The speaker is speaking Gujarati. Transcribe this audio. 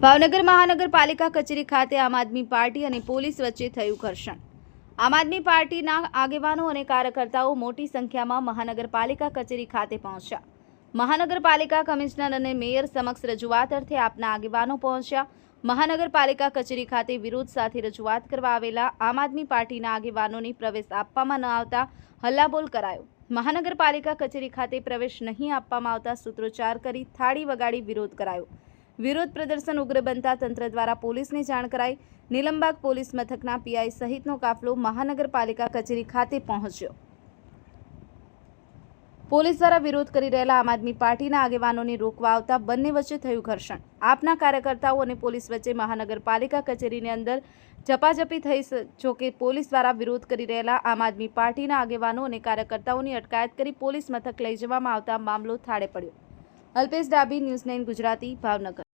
ભાવનગર મહાનગરપાલિકા કચેરી ખાતે આમ આદમી પાર્ટી અને પોલીસ વચ્ચે થયું ઘર્ષણ. આમ આદમી પાર્ટીના આગેવાનો અને કાર્યકર્તાઓ મોટી સંખ્યામાં મહાનગરપાલિકા કચેરી ખાતે પહોંચ્યા. મહાનગરપાલિકા કમિશનર અને મેયર સમક્ષ રજૂઆત અર્થે આપના આગેવાનો પહોંચ્યા. મહાનગરપાલિકા કચેરી ખાતે વિરોધ સાથે રજૂઆત કરવા આવેલા આમ આદમી પાર્ટીના આગેવાનોને પ્રવેશ આપવામાં ન આવતા હલ્લાબોલ કરાયો. મહાનગરપાલિકા કચેરી ખાતે પ્રવેશ નહીં આપવામાં આવતા સૂત્રોચ્ચાર કરી થાળી વગાડી વિરોધ કરાયો. વિરોધ પ્રદર્શન ઉગ્ર બનતા તંત્ર દ્વારા પોલીસને જાણ કરાઈ. નીલમબાગ પોલીસ મથકના પીઆઈ સહિતનો કાફલો મહાનગરપાલિકા કચેરી ખાતે પહોંચ્યો. પોલીસ દ્વારા વિરોધ કરી રહેલા આમ આદમી પાર્ટીના આગેવાનોને રોકવા આવતા બંને વચ્ચે થયું ઘર્ષણ. આપના કાર્યકર્તાઓ અને પોલીસ વચ્ચે મહાનગરપાલિકા કચેરીની અંદર ઝપાઝપી થઈ જોકે પોલીસ દ્વારા વિરોધ કરી રહેલા આમ આદમી પાર્ટીના આગેવાનો અને કાર્યકર્તાઓની અટકાયત કરી પોલીસ મથક લઈ જવામાં આવતા મામલો થાળે પડ્યો. અલ્પેશ ડાબી ન્યૂઝ નાઇન ગુજરાતી, ભાવનગર.